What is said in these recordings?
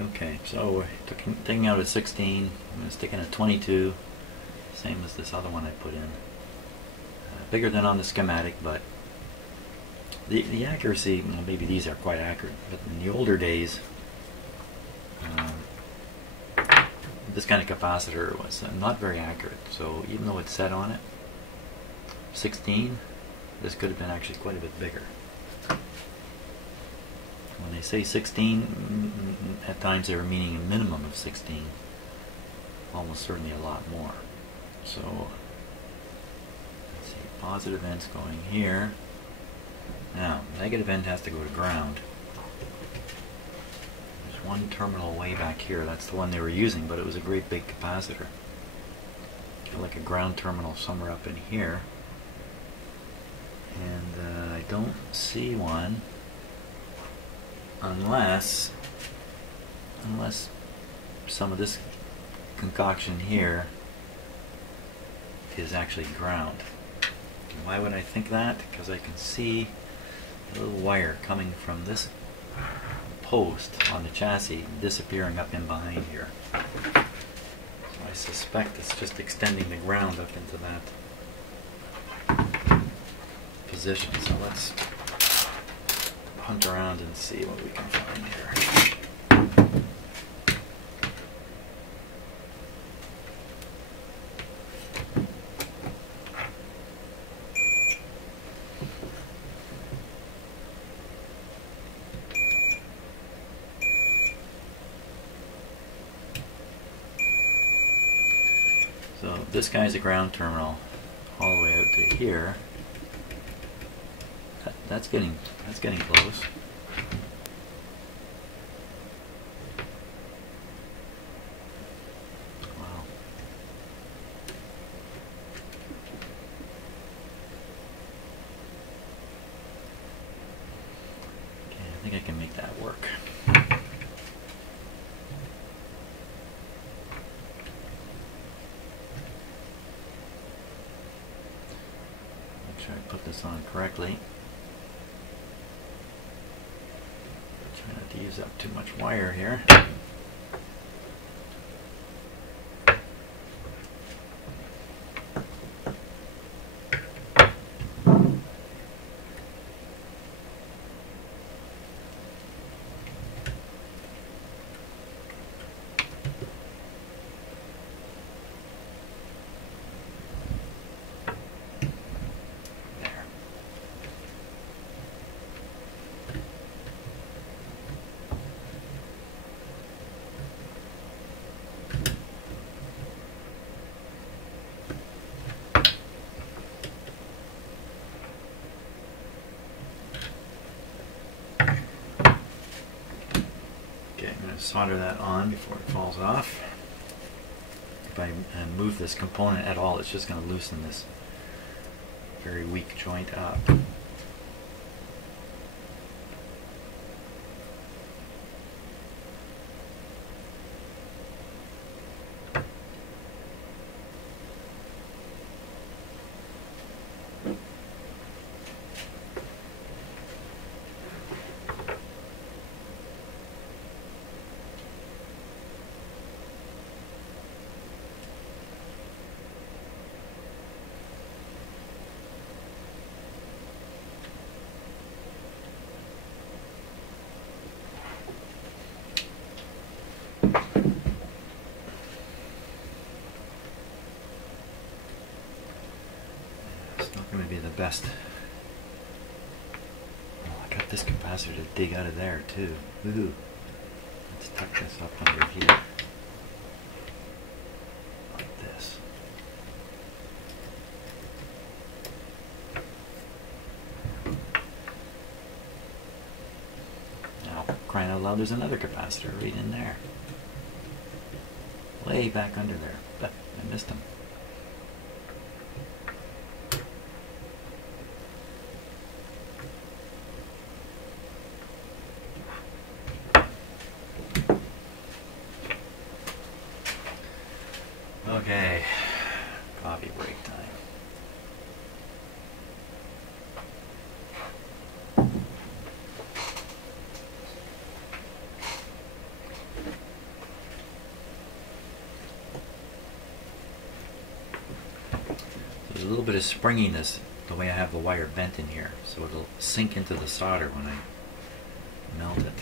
Okay, so we're taking out a 16, I'm going to stick in a 22, same as this other one I put in. Bigger than on the schematic, but the accuracy, well, maybe these are quite accurate, but in the older days, this kind of capacitor was not very accurate. So even though it's set on it, 16, this could have been actually quite a bit bigger. When they say 16, at times they were meaning a minimum of 16. Almost certainly a lot more. So, let's see, positive end's going here. Now, negative end has to go to ground. There's one terminal way back here. That's the one they were using, but it was a great big capacitor. Got like a ground terminal somewhere up in here. And I don't see one unless some of this concoction here is actually ground. Why would I think that? Because I can see a little wire coming from this post on the chassis disappearing up in behind here. So I suspect it's just extending the ground up into that position. So let's hunt around and see what we can find here. So this guy's a ground terminal all the way out to here. That's getting close. Wow. Okay, I think I can make that work. Make sure I put this on correctly. Try not to use up too much wire here. Solder that on before it falls off. If I move this component at all, it's just going to loosen this very weak joint up. Going to be the best. Oh, I got this capacitor to dig out of there too. Woohoo! Let's tuck this up under here. Like this. Now, crying out loud, there's another capacitor right in there. Way back under there. But I missed him. Okay, coffee break time. a little bit of springiness the way I have the wire bent in here, so it'll sink into the solder when I melt it.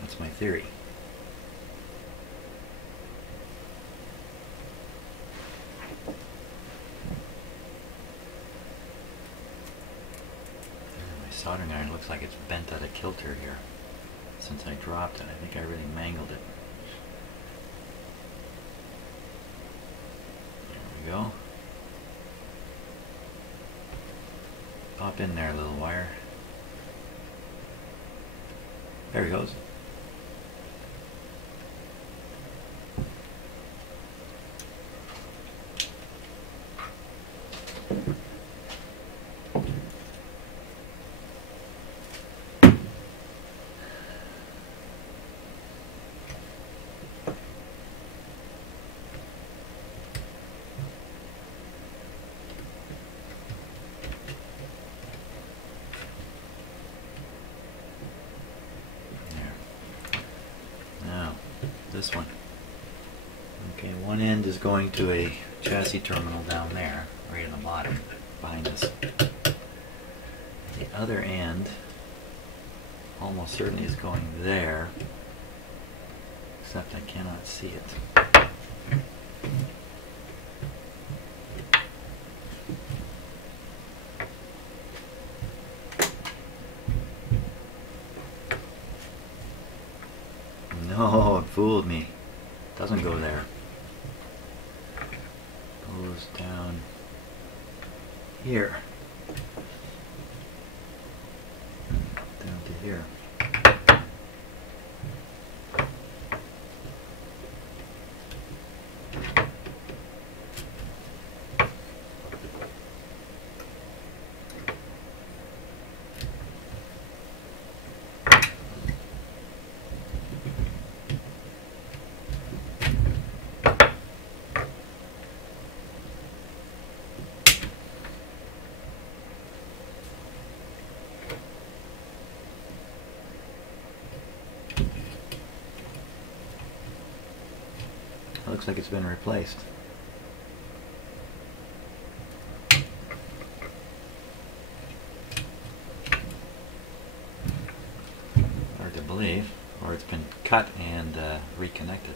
That's my theory. My soldering iron looks like it's bent out of kilter here since I dropped it. I think I really mangled it. There we go. Pop in there, little wire. There he goes. This one. Okay, one end is going to a chassis terminal down there, right in the bottom, behind us. The other end almost certainly is going there, except I cannot see it. No, it fooled me. It doesn't go there. It goes down here. Down to here. Looks like it's been replaced. Hard to believe, or it's been cut and reconnected.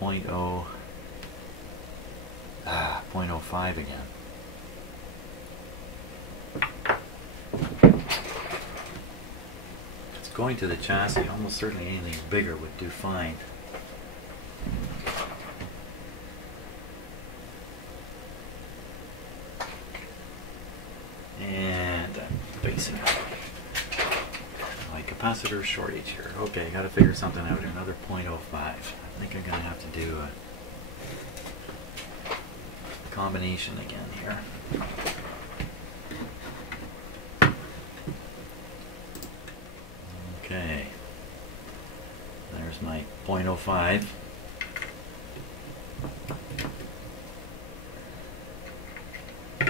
0.05 again. Going to the chassis, almost certainly anything bigger would do fine. And I'm facing my capacitor shortage here. Okay, got to figure something out. Another 0.05. I think I'm going to have to do a combination again here. Okay, there's my 0.05. Try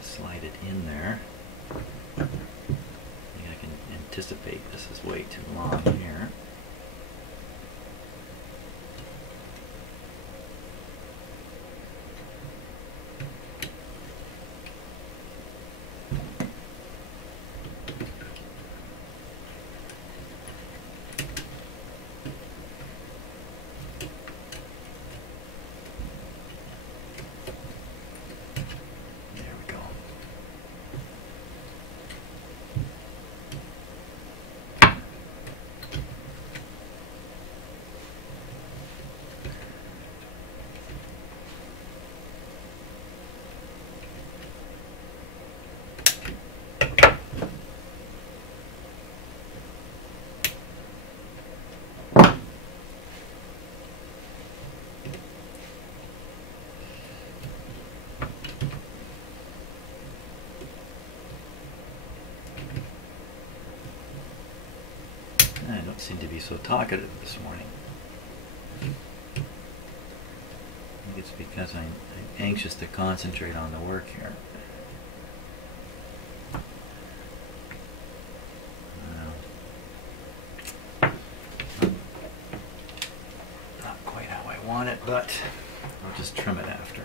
to slide it in there. I think I can anticipate this is way too long here. I don't seem to be so talkative this morning. I think it's because I'm anxious to concentrate on the work here. but I'll just trim it after.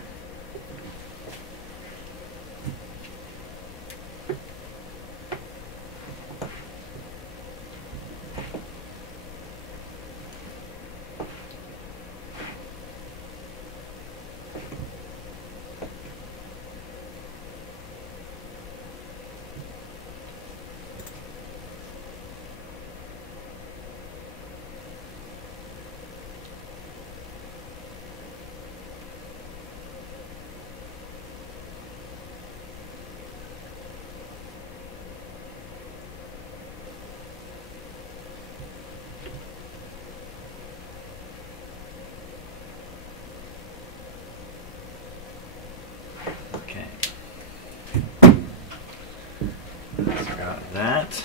That.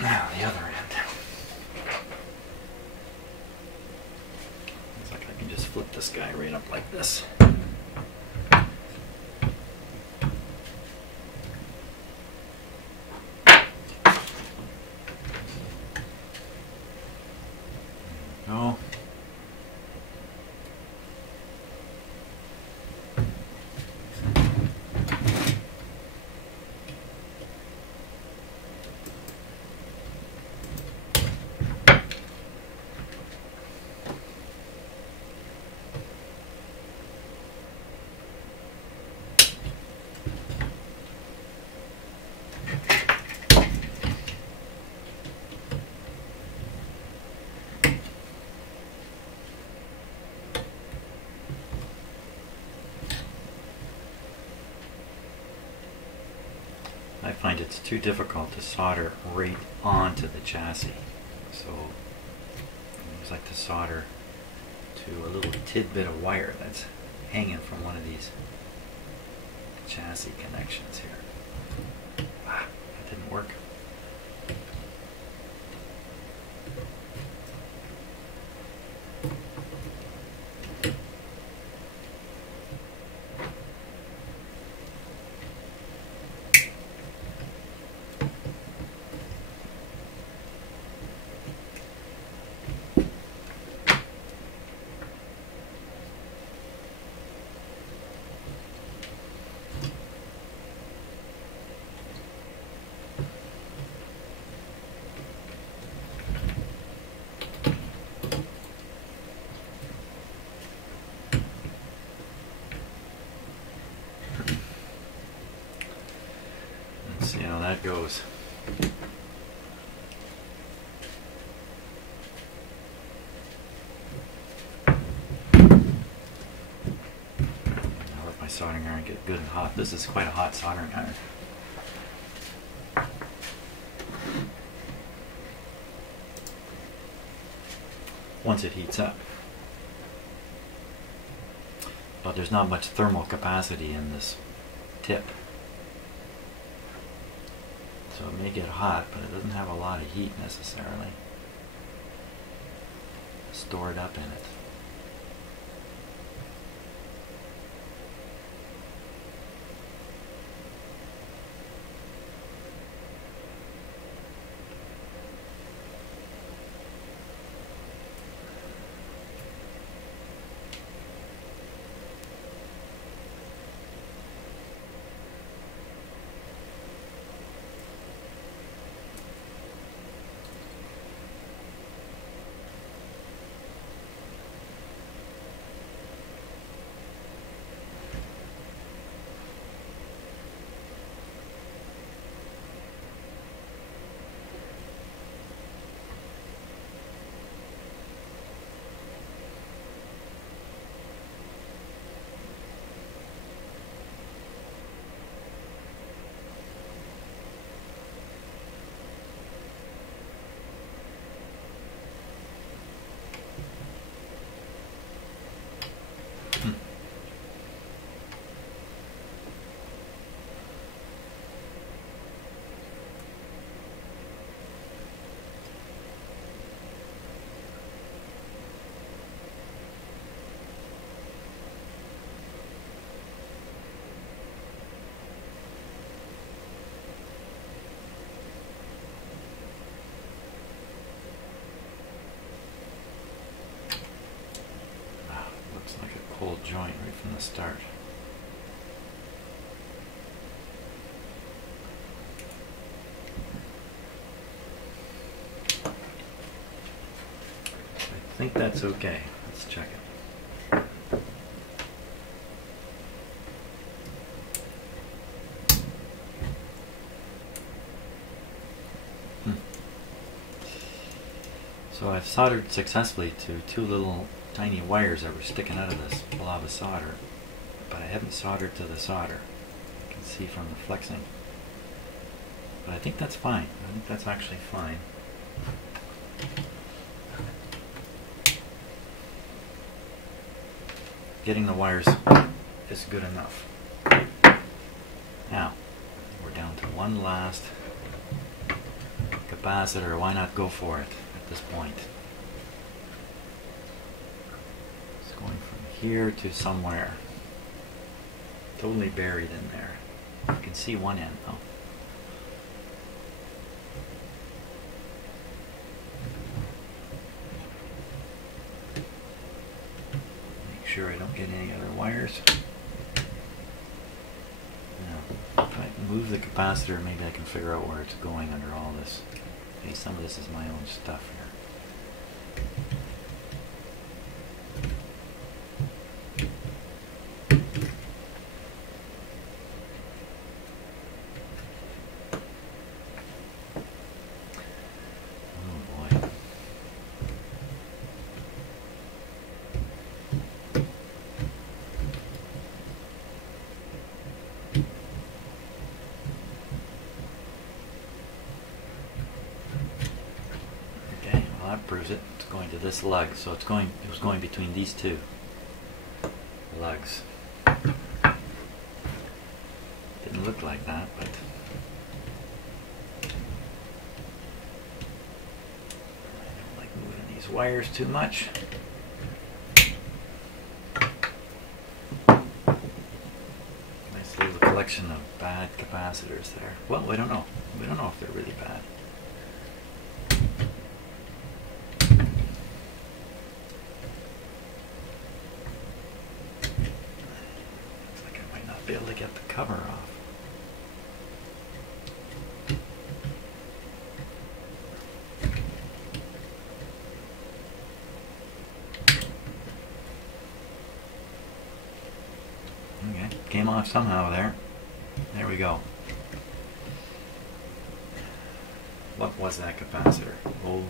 Now the other end. Looks like I can just flip this guy right up like this. No. I find it's too difficult to solder right onto the chassis. So I just like to solder to a little tidbit of wire that's hanging from one of these chassis connections here. Ah, that didn't work. See how that goes. I'll let my soldering iron get good and hot. This is quite a hot soldering iron. Once it heats up. But there's not much thermal capacity in this tip. So it may get hot, but it doesn't have a lot of heat necessarily stored up in it. from the start. I think that's okay. Let's check it. So I've soldered successfully to two little tiny wires that were sticking out of this blob of solder, but I haven't soldered to the solder. You can see from the flexing. But I think that's fine. I think that's actually fine. Getting the wires is good enough. Now, we're down to one last capacitor. Why not go for it at this point? It's going from here to somewhere. Totally buried in there. You can see one end though. Make sure I don't get any other wires. Now, if I move the capacitor, maybe I can figure out where it's going under all this. Okay, some of this is my own stuff here. That proves it. It's going to this lug, so it was going between these two lugs. Didn't look like that, but I don't like moving these wires too much. Nice little collection of bad capacitors there. Well, we don't know. We don't know if they're really bad. Be able to get the cover off. Okay, came off somehow there. There we go. What was that capacitor? Oh.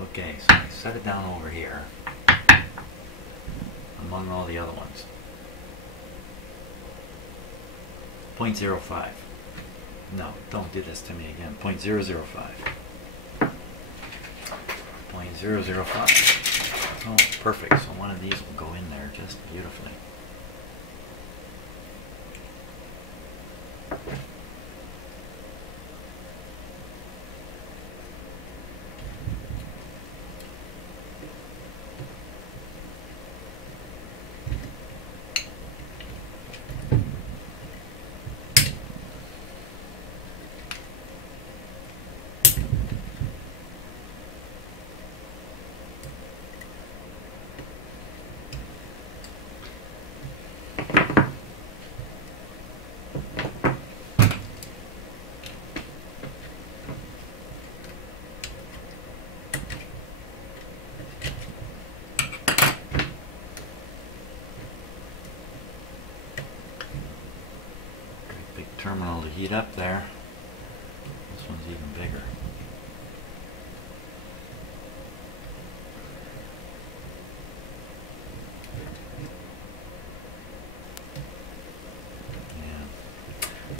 Okay, so I set it down over here among all the other ones. 0.05. No, don't do this to me again. 0.005. 0.005. Oh, perfect. So one of these will go in there just beautifully. Terminal to heat up there. This one's even bigger.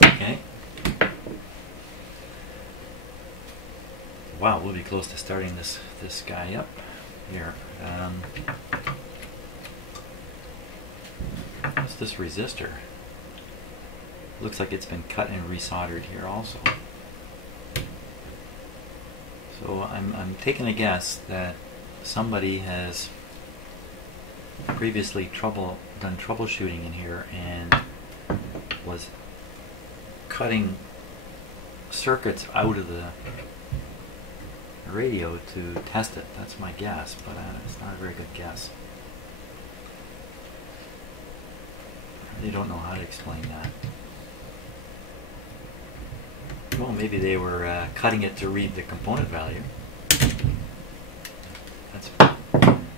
Yeah. Okay. Wow, we'll be close to starting this guy up here. What's this resistor? Looks like it's been cut and resoldered here also. So I'm taking a guess that somebody has previously done troubleshooting in here and was cutting circuits out of a radio to test it. That's my guess, but it's not a very good guess. I really don't know how to explain that. Well, maybe they were cutting it to read the component value. That's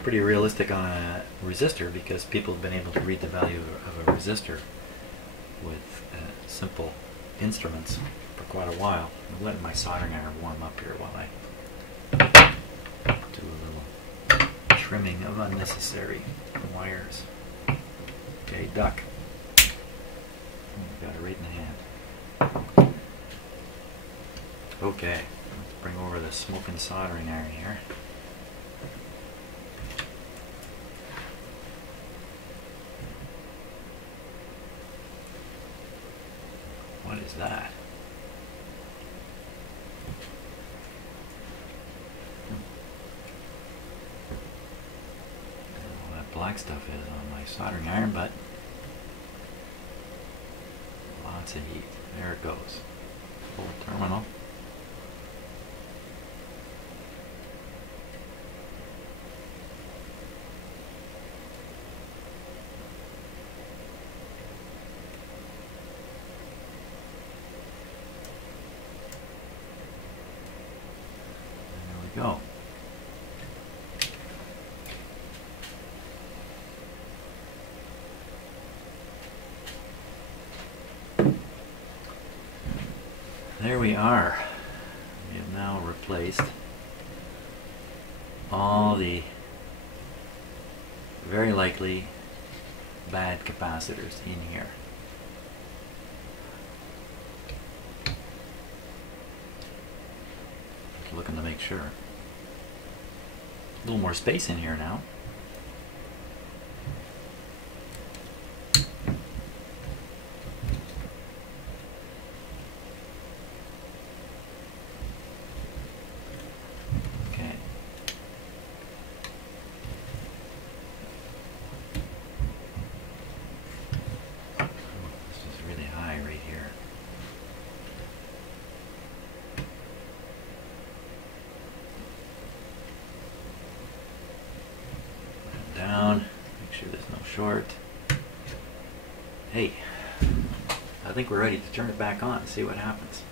pretty realistic on a resistor, because people have been able to read the value of a resistor with simple instruments for quite a while. I'm letting my soldering iron warm up here while I do a little trimming of unnecessary wires. Okay, duck. Got it right in the hand. Okay, let's bring over the smoking soldering iron here. What is that? I don't know what that black stuff is on my soldering iron, but lots of heat. There it goes. Full terminal. Go. There we are. We have now replaced all the very likely bad capacitors in here. Just looking to make sure. A little more space in here now. Okay. This is really high right here. Down, make sure there's no short. Hey, I think we're ready to turn it back on and see what happens.